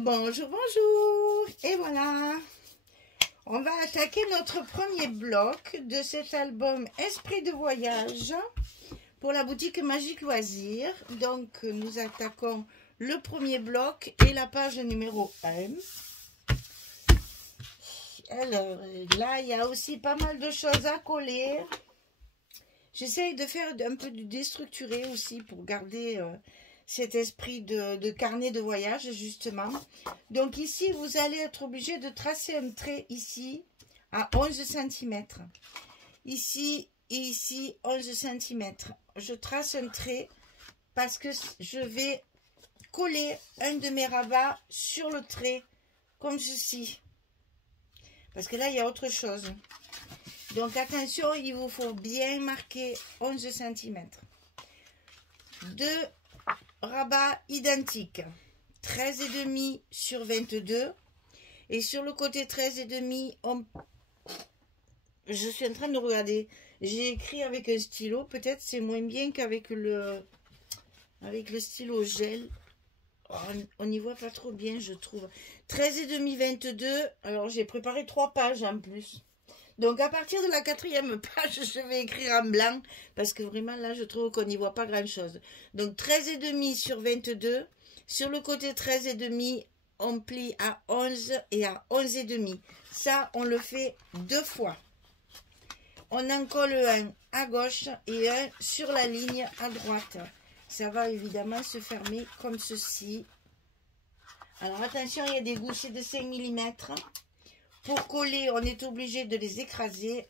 Bonjour, bonjour. Et voilà, on va attaquer notre premier bloc de cet album Esprit de voyage pour la boutique Magique Loisirs. Donc, nous attaquons le premier bloc et la page numéro 1. Alors, là, il y a aussi pas mal de choses à coller. J'essaye de faire un peu du déstructuré aussi pour garder cet esprit de carnet de voyage, justement. Donc ici, vous allez être obligé de tracer un trait ici à 11 cm. Ici et ici, 11 cm. Je trace un trait parce que je vais coller un de mes rabats sur le trait, comme ceci. Parce que là, il y a autre chose. Donc attention, il vous faut bien marquer 11 cm. Deux rabats identiques, 13,5 sur 22. Et sur le côté 13,5, je suis en train de regarder. J'ai écrit avec un stylo. Peut-être c'est moins bien qu'avec le stylo gel. Oh, on n'y voit pas trop bien, je trouve. 13,5, 22. Alors j'ai préparé 3 pages en plus. Donc, à partir de la 4e page, je vais écrire en blanc. Parce que vraiment, là, je trouve qu'on n'y voit pas grand-chose. Donc, 13,5 sur 22. Sur le côté 13,5, on plie à 11 et à 11,5. Ça, on le fait 2 fois. On en colle un à gauche et un sur la ligne à droite. Ça va évidemment se fermer comme ceci. Alors, attention, il y a des goussiers de 5 mm. Pour coller, on est obligé de les écraser.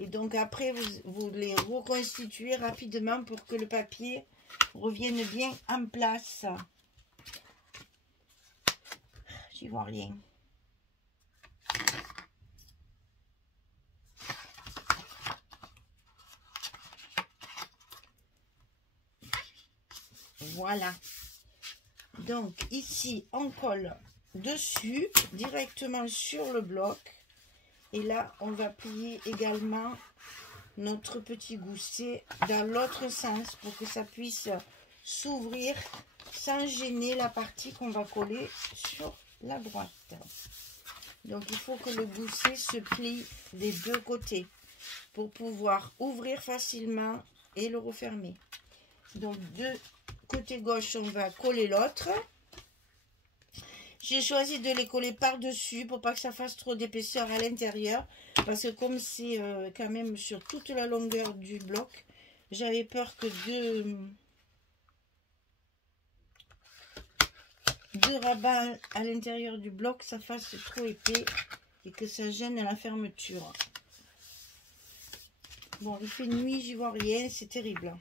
Et donc après, vous les reconstituez rapidement pour que le papier revienne bien en place. J'y vois rien. Voilà. Donc ici, on colle dessus, directement sur le bloc. Et là, on va plier également notre petit gousset dans l'autre sens pour que ça puisse s'ouvrir sans gêner la partie qu'on va coller sur la droite. Donc, il faut que le gousset se plie des deux côtés pour pouvoir ouvrir facilement et le refermer. Donc, de côté gauche, on va coller l'autre. J'ai choisi de les coller par-dessus pour pas que ça fasse trop d'épaisseur à l'intérieur. Parce que comme c'est quand même sur toute la longueur du bloc, j'avais peur que deux rabats à l'intérieur du bloc, ça fasse trop épais et que ça gêne la fermeture. Bon, il fait nuit, j'y vois rien, c'est terrible.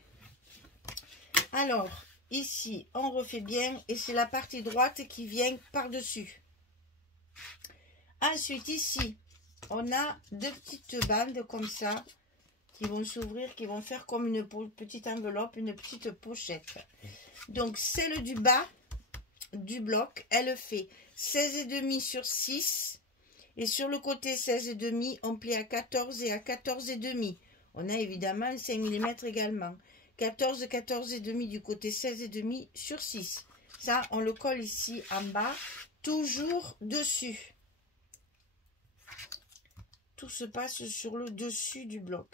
Alors, ici, on refait bien et c'est la partie droite qui vient par-dessus. Ensuite, ici, on a 2 petites bandes comme ça qui vont s'ouvrir, qui vont faire comme une petite enveloppe, une petite pochette. Donc, celle du bas du bloc, elle fait 16,5 sur 6. Et sur le côté 16,5, on plie à 14 et à 14,5. On a évidemment 5 mm également. 14, 14,5 du côté 16,5 sur 6. Ça, on le colle ici en bas, toujours dessus. Tout se passe sur le dessus du bloc.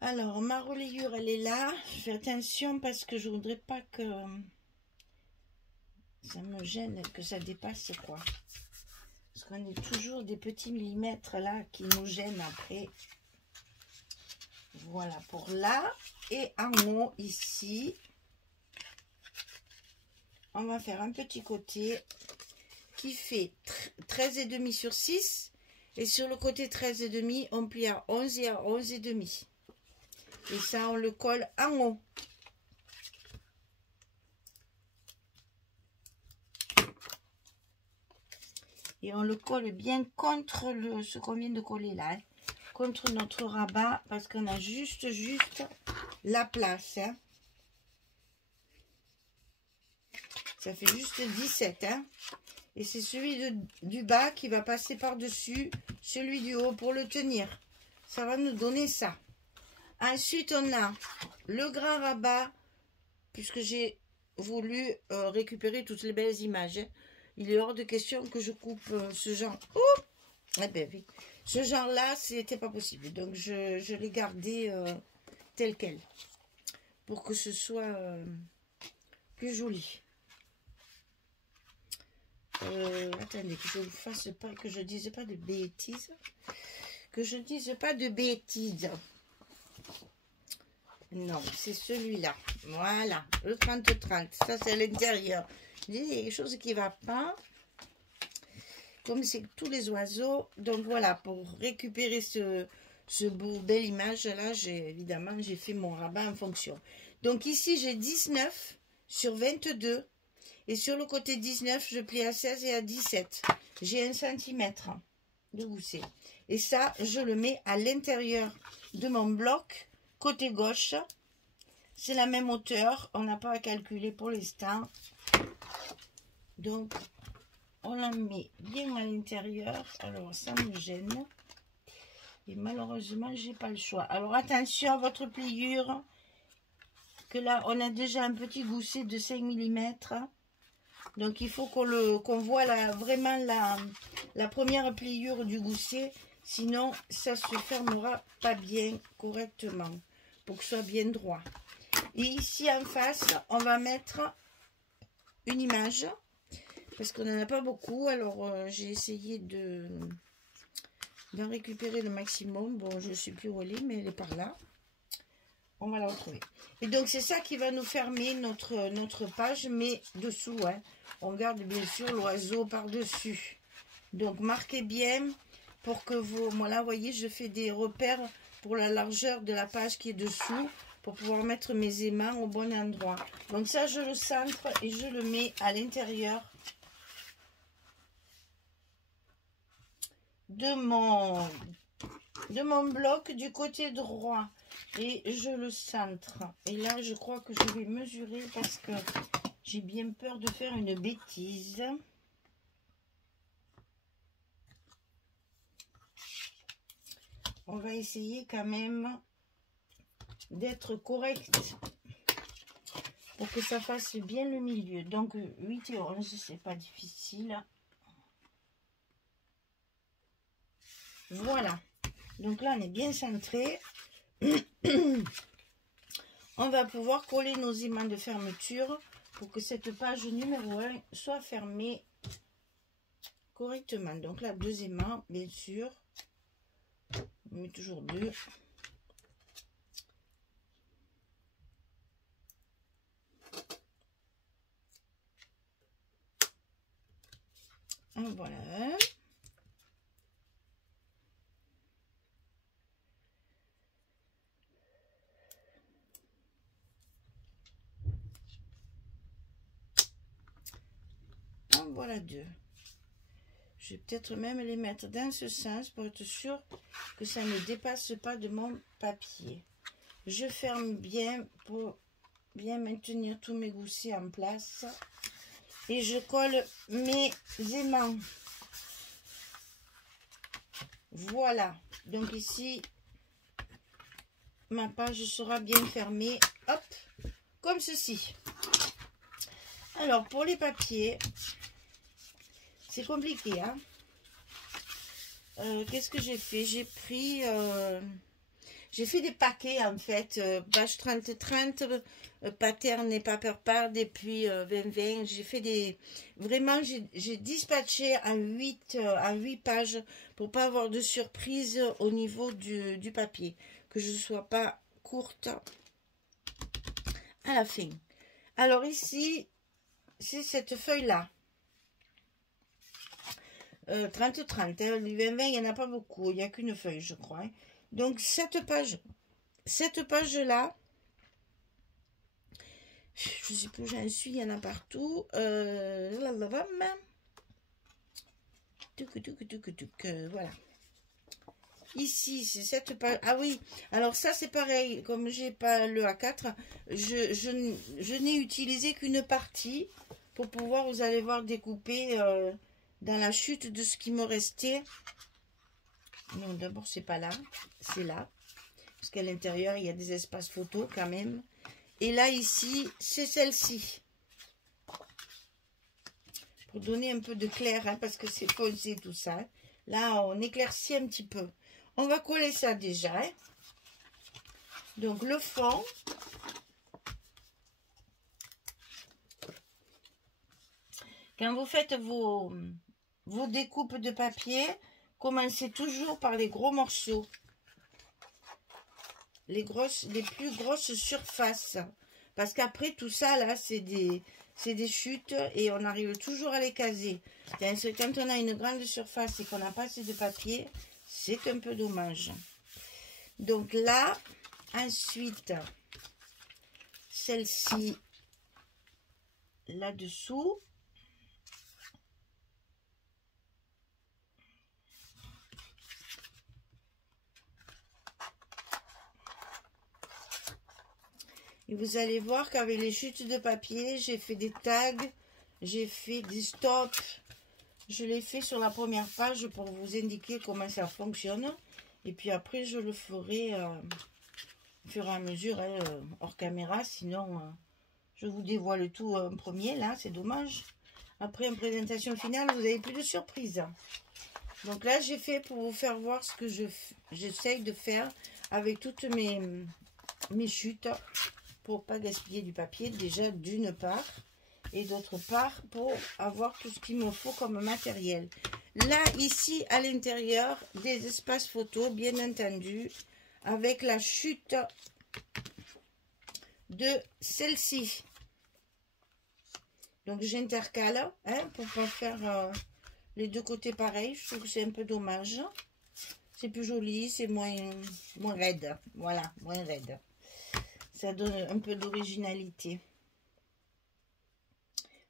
Alors, ma relayure, elle est là. Je fais attention parce que je voudrais pas que ça me gêne, que ça dépasse quoi. Parce qu'on est toujours des petits millimètres là qui nous gênent après. Voilà pour là. Et en haut ici, on va faire un petit côté qui fait 13,5 sur 6. Et sur le côté 13,5, on plie à 11 et à 11,5. Et ça, on le colle en haut. Et on le colle bien contre ce qu'on vient de coller là. Hein, contre notre rabat. Parce qu'on a juste la place. Hein. Ça fait juste 17. Hein. Et c'est celui du bas qui va passer par-dessus celui du haut pour le tenir. Ça va nous donner ça. Ensuite, on a le grand rabat, puisque j'ai voulu récupérer toutes les belles images. Hein. Il est hors de question que je coupe ce genre. Oh, eh ben oui. Ce genre-là, c'était pas possible. Donc, je l'ai gardé tel quel. Pour que ce soit plus joli. Attendez, que je ne fasse pas, que je dise pas de bêtises. Que je dise pas de bêtises. Non, c'est celui-là. Voilà, le 30-30. Ça, c'est l'intérieur. Il y a quelque chose qui ne va pas. Comme c'est tous les oiseaux. Donc, voilà, pour récupérer ce beau, belle image-là, évidemment, j'ai fait mon rabat en fonction. Donc, ici, j'ai 19 sur 22. Et sur le côté 19, je plie à 16 et à 17. J'ai 1 cm de gousset. Et ça, je le mets à l'intérieur de mon bloc, côté gauche. C'est la même hauteur. On n'a pas à calculer pour l'instant. Donc, on la met bien à l'intérieur. Alors, ça me gêne. Et malheureusement, j'ai pas le choix. Alors, attention à votre pliure. Que là, on a déjà un petit gousset de 5 mm. Donc, il faut qu'on voit vraiment la première pliure du gousset. Sinon, ça se fermera pas bien correctement. Pour que ce soit bien droit. Et ici, en face, on va mettre une image. Parce qu'on n'en a pas beaucoup. Alors, j'ai essayé d'en récupérer le maximum. Bon, je ne sais plus où elle est, mais elle est par là. On va la retrouver. Et donc, c'est ça qui va nous fermer notre page, mais dessous. Hein. On garde bien sûr l'oiseau par-dessus. Donc, marquez bien pour que vous... Moi, là, vous voyez, je fais des repères pour la largeur de la page qui est dessous, pour pouvoir mettre mes aimants au bon endroit. Donc, ça, je le centre et je le mets à l'intérieur de mon bloc du côté droit. Et je le centre. Et là, je crois que je vais mesurer parce que j'ai bien peur de faire une bêtise. On va essayer quand même d'être correct pour que ça fasse bien le milieu. Donc, 8 et 11, c'est pas difficile. Voilà. Donc là, on est bien centré. On va pouvoir coller nos aimants de fermeture pour que cette page numéro 1 soit fermée correctement. Donc là, 2 aimants, bien sûr. On met toujours 2. Voilà. Voilà 2. Je vais peut-être même les mettre dans ce sens pour être sûr que ça ne dépasse pas de mon papier. Je ferme bien pour bien maintenir tous mes goussets en place. Et je colle mes aimants. Voilà. Donc ici, ma page sera bien fermée. Hop, comme ceci. Alors, pour les papiers... C'est compliqué, hein. Qu'est-ce que j'ai fait? J'ai pris... j'ai fait des paquets, en fait. Page 30-30, pattern et paper pad, et puis 20-20. J'ai fait des... Vraiment, j'ai dispatché en 8 pages pour pas avoir de surprise au niveau du papier. Que je ne sois pas courte à la fin. Alors ici, c'est cette feuille-là. 30-30, hein, du 20-20, il n'y en a pas beaucoup, il n'y a qu'une feuille, je crois. Hein. Donc, cette page-là, je ne sais plus où j'en suis, il y en a partout. Voilà. Ici, c'est cette page. Ah oui, alors ça, c'est pareil. Comme j'ai pas le A4, je n'ai utilisé qu'une partie pour pouvoir, vous allez voir, découper... dans la chute de ce qui me restait Non, d'abord, c'est pas là. C'est là. Parce qu'à l'intérieur, il y a des espaces photos quand même. Et là, ici, c'est celle-ci. Pour donner un peu de clair, hein, parce que c'est foncé tout ça. Hein. Là, on éclaircit un petit peu. On va coller ça déjà. Hein. Donc, le fond. Quand vous faites vos découpes de papier, commencez toujours par les gros morceaux. Les plus grosses surfaces. Parce qu'après, tout ça, là, c'est des chutes et on arrive toujours à les caser. Quand on a une grande surface et qu'on n'a pas assez de papier, c'est un peu dommage. Donc là, ensuite, celle-ci, là-dessous. Et vous allez voir qu'avec les chutes de papier, j'ai fait des tags, j'ai fait des stops. Je l'ai fait sur la première page pour vous indiquer comment ça fonctionne. Et puis après, je le ferai au fur et à mesure, hein, hors caméra. Sinon, je vous dévoile tout en premier, là, c'est dommage. Après, en présentation finale, vous n'avez plus de surprise. Donc là, j'ai fait pour vous faire voir ce que j'essaye de faire avec toutes mes chutes. Pour pas gaspiller du papier, déjà d'une part, et d'autre part pour avoir tout ce qu'il me faut comme matériel. Là, ici, à l'intérieur, des espaces photos, bien entendu, avec la chute de celle-ci. Donc, j'intercale, hein, pour pas faire les deux côtés pareils. Je trouve que c'est un peu dommage. C'est plus joli, c'est moins raide. Voilà, moins raide. Ça donne un peu d'originalité.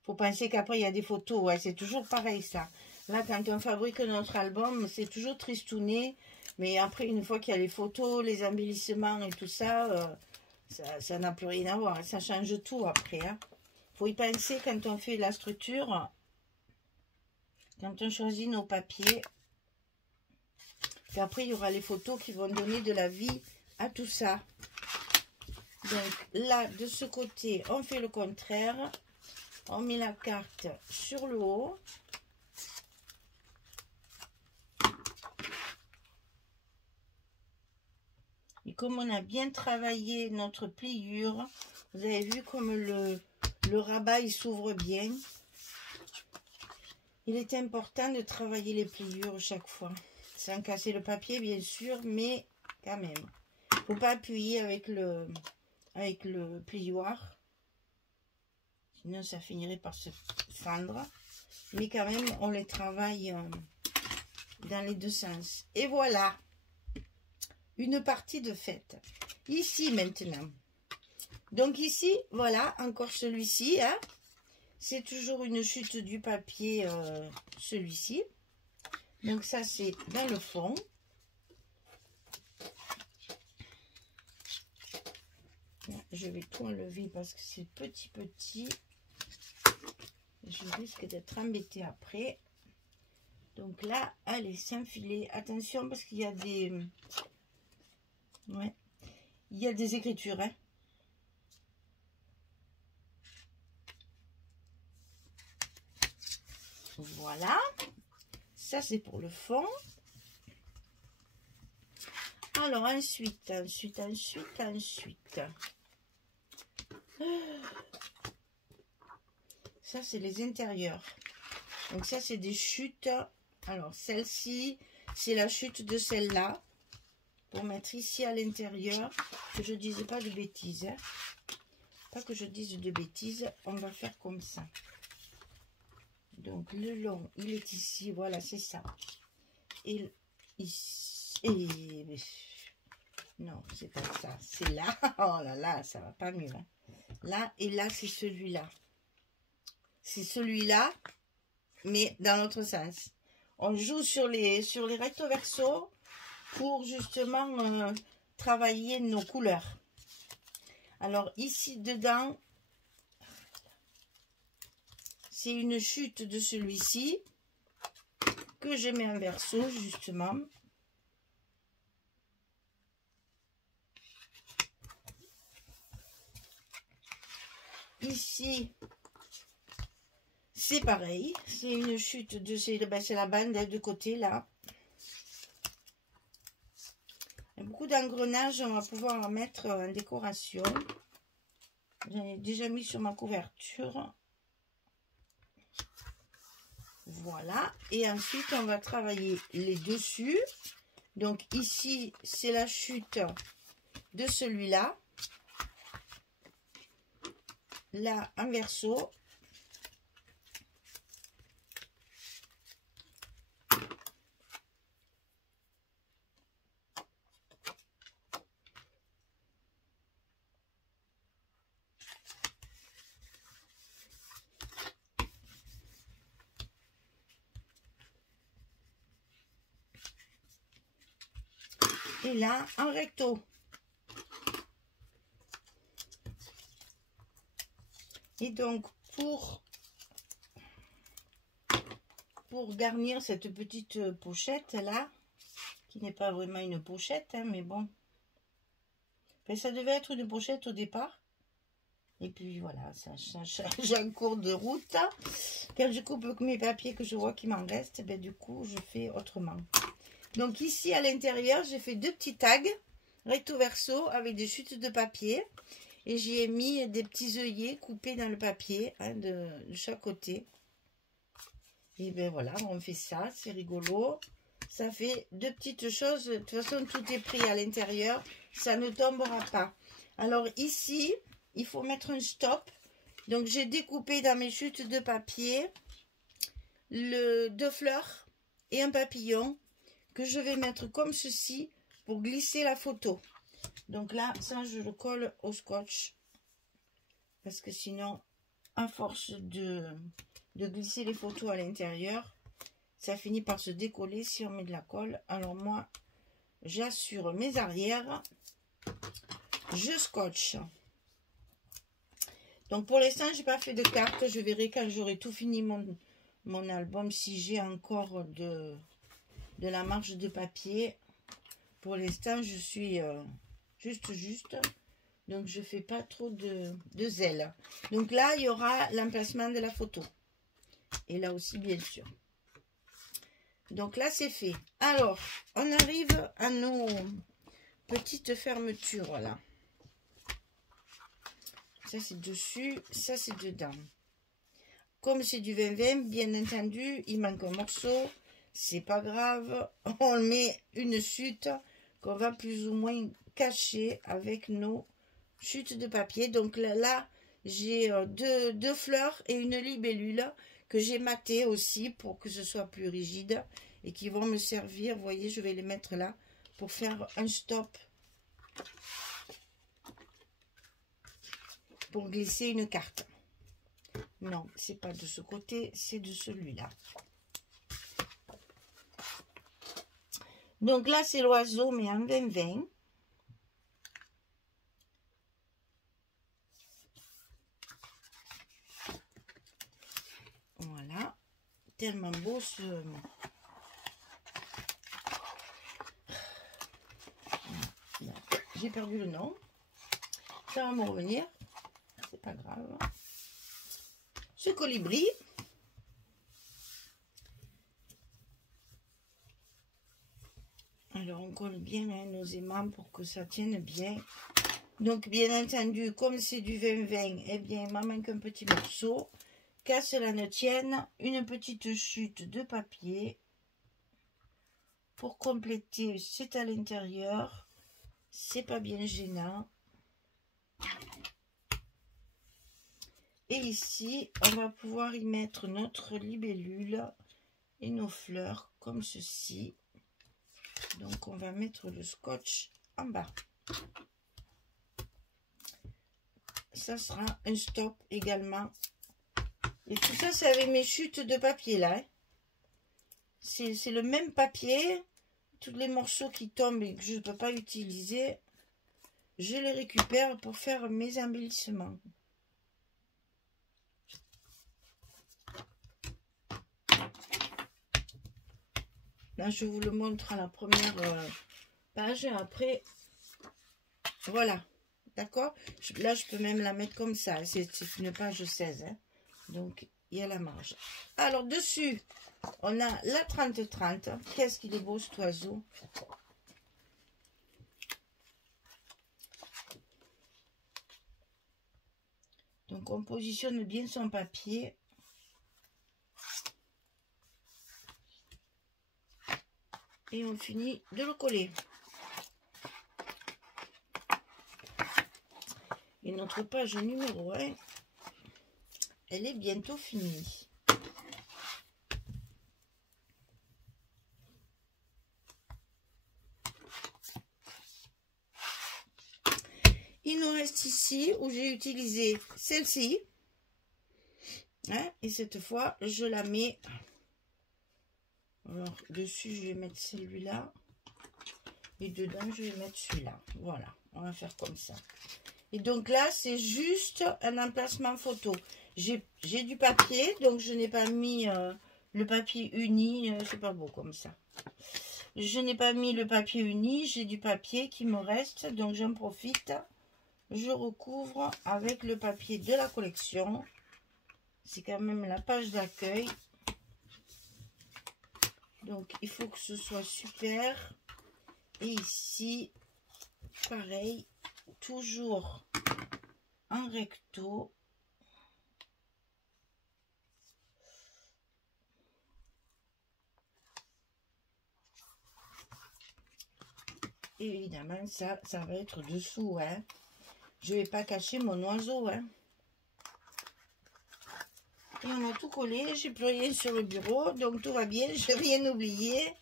Faut penser qu'après, il y a des photos. Ouais, c'est toujours pareil, ça. Là, quand on fabrique notre album, c'est toujours tristouné. Mais après, une fois qu'il y a les photos, les embellissements et tout ça, ça n'a plus rien à voir. Ça change tout après. Hein. Faut y penser quand on fait la structure. Quand on choisit nos papiers. Puis après, il y aura les photos qui vont donner de la vie à tout ça. Donc là, de ce côté, on fait le contraire. On met la carte sur le haut. Et comme on a bien travaillé notre pliure, vous avez vu comme le rabat il s'ouvre bien. Il est important de travailler les pliures chaque fois. Sans casser le papier, bien sûr, mais quand même. Il ne faut pas appuyer avec le plioir. Sinon, ça finirait par se fendre. Mais quand même, on les travaille dans les deux sens. Et voilà. Une partie de faite. Ici, maintenant. Donc ici, voilà, encore celui-ci. Hein. C'est toujours une chute du papier, celui-ci. Donc ça, c'est dans le fond. Je vais tout enlever parce que c'est petit. Je risque d'être embêtée après. Donc là, allez, s'enfiler. Attention parce qu'il y a des... Ouais. Il y a des écritures. Hein. Voilà. Ça, c'est pour le fond. Alors, ensuite. Ça, c'est les intérieurs. Donc, ça, c'est des chutes. Alors, celle-ci, c'est la chute de celle-là. Pour mettre ici à l'intérieur. Que je ne dise pas de bêtises. Hein. Pas que je dise de bêtises. On va faire comme ça. Donc, le long, il est ici. Voilà, c'est ça. Et ici. Et... Non, c'est pas ça. C'est là. Oh là là, ça va pas mieux. Hein. Là et là, c'est celui-là. C'est celui-là, mais dans l'autre sens. On joue sur les recto verso pour justement travailler nos couleurs. Alors ici dedans, c'est une chute de celui-ci que je mets en verso justement. ici, c'est pareil. C'est une chute de... C'est la bande de côté, là. Il y a beaucoup d'engrenages. On va pouvoir en mettre en décoration. J'en ai déjà mis sur ma couverture. Voilà. Et ensuite, on va travailler les dessus. Donc ici, c'est la chute de celui-là. Là, en verso. Et là, en recto. Et donc, pour garnir cette petite pochette là, qui n'est pas vraiment une pochette, hein, mais bon. Enfin, ça devait être une pochette au départ. Et puis voilà, ça change en cours de route. Quand je coupe mes papiers que je vois qu'il m'en reste, ben, du coup, je fais autrement. Donc ici, à l'intérieur, j'ai fait 2 petits tags recto verso avec des chutes de papier. Et j'y ai mis des petits œillets coupés dans le papier, hein, de chaque côté. Et ben voilà, on fait ça, c'est rigolo. Ça fait 2 petites choses. De toute façon, tout est pris à l'intérieur. Ça ne tombera pas. Alors ici, il faut mettre un stop. Donc j'ai découpé dans mes chutes de papier 2 fleurs et un papillon que je vais mettre comme ceci pour glisser la photo. Donc là, ça, je le colle au scotch. Parce que sinon, à force de glisser les photos à l'intérieur, ça finit par se décoller si on met de la colle. Alors moi, j'assure mes arrières. Je scotche. Donc pour l'instant, j'ai pas fait de carte. Je verrai quand j'aurai tout fini mon album si j'ai encore de la marge de papier. Pour l'instant, je suis juste. Donc, je fais pas trop de zèle. Donc là, il y aura l'emplacement de la photo. Et là aussi, bien sûr. Donc là, c'est fait. Alors, on arrive à nos petites fermetures, là. Ça, c'est dessus. Ça, c'est dedans. Comme c'est du 20-20, bien entendu, il manque un morceau. C'est pas grave. On met une chute qu'on va plus ou moins cacher avec nos chutes de papier. Donc là j'ai 2 fleurs et une libellule que j'ai maté aussi pour que ce soit plus rigide et qui vont me servir. Vous voyez, je vais les mettre là pour faire un stop pour glisser une carte. Non, c'est pas de ce côté, c'est de celui-là. Donc là, c'est l'oiseau, mais en 20-20. Voilà. Tellement beau ce... J'ai perdu le nom. Ça va me revenir. C'est pas grave. Ce colibri. Alors, on colle bien nos aimants pour que ça tienne bien. Donc, bien entendu, comme c'est du 20-20, eh bien, il m'en manque un petit morceau. Qu'à cela ne tienne, une petite chute de papier pour compléter. C'est à l'intérieur. C'est pas bien gênant. Et ici, on va pouvoir y mettre notre libellule et nos fleurs comme ceci. Donc, on va mettre le scotch en bas. Ça sera un stop également. Et tout ça, c'est avec mes chutes de papier là. Hein. C'est le même papier. Tous les morceaux qui tombent et que je ne peux pas utiliser, je les récupère pour faire mes embellissements. Là, je vous le montre à la première page. Après, voilà. D'accord? Là, je peux même la mettre comme ça. C'est une page 16. Hein. Donc, il y a la marge. Alors, dessus, on a la 30-30. Qu'est-ce qu'il est beau, cet oiseau. Donc, on positionne bien son papier. Et on finit de le coller. Et notre page numéro 1, elle est bientôt finie. Il nous reste ici où j'ai utilisé celle-ci. Hein, et cette fois, je la mets. Alors, dessus, je vais mettre celui-là. Et dedans, je vais mettre celui-là. Voilà, on va faire comme ça. Et donc là, c'est juste un emplacement photo. J'ai du papier, donc je n'ai pas mis le papier uni. C'est pas beau comme ça. Je n'ai pas mis le papier uni. J'ai du papier qui me reste, donc j'en profite. Je recouvre avec le papier de la collection. C'est quand même la page d'accueil. Donc, il faut que ce soit super. Et ici, pareil, toujours en recto. Et évidemment, ça va être dessous. Hein. Je ne vais pas cacher mon oiseau. Hein. Et on a tout collé. J'ai plus rien sur le bureau. Donc, tout va bien. Je n'ai rien oublié.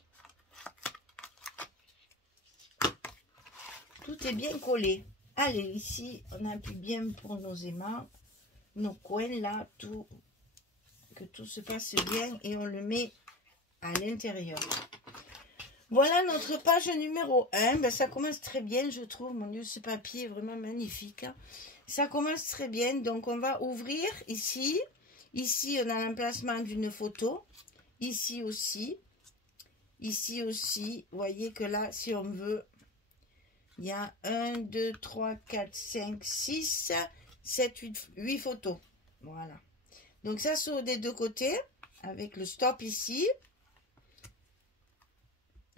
Tout est bien collé. Allez, ici, on appuie bien pour nos aimants. Nos coins là, tout. Que tout se passe bien. Et on le met à l'intérieur. Voilà notre page numéro 1. Ben, ça commence très bien, je trouve. Mon Dieu, ce papier est vraiment magnifique. Hein. Ça commence très bien. Donc, on va ouvrir ici. Ici, on a l'emplacement d'une photo. Ici aussi. Ici aussi. Vous voyez que là, si on veut, il y a 1, 2, 3, 4, 5, 6, 7, 8 photos. Voilà. Donc, ça s'ouvre des deux côtés. Avec le stop ici.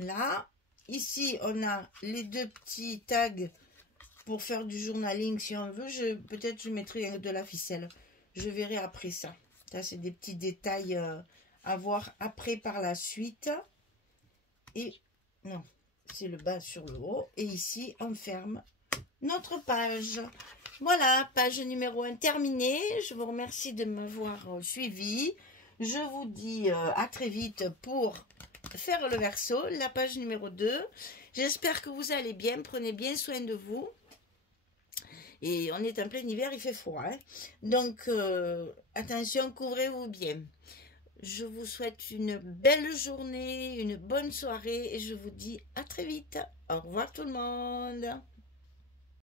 Là, ici, on a les deux petits tags pour faire du journaling si on veut. Peut-être je mettrai de la ficelle. Je verrai après ça. Ça, c'est des petits détails à voir après par la suite. Et non, c'est le bas sur le haut. Et ici, on ferme notre page. Voilà, page numéro 1 terminée. Je vous remercie de m'avoir suivi. Je vous dis à très vite pour faire le verso, la page numéro 2. J'espère que vous allez bien, prenez bien soin de vous. Et on est en plein hiver, il fait froid. Hein. Donc, attention, couvrez-vous bien. Je vous souhaite une belle journée, une bonne soirée et je vous dis à très vite. Au revoir tout le monde.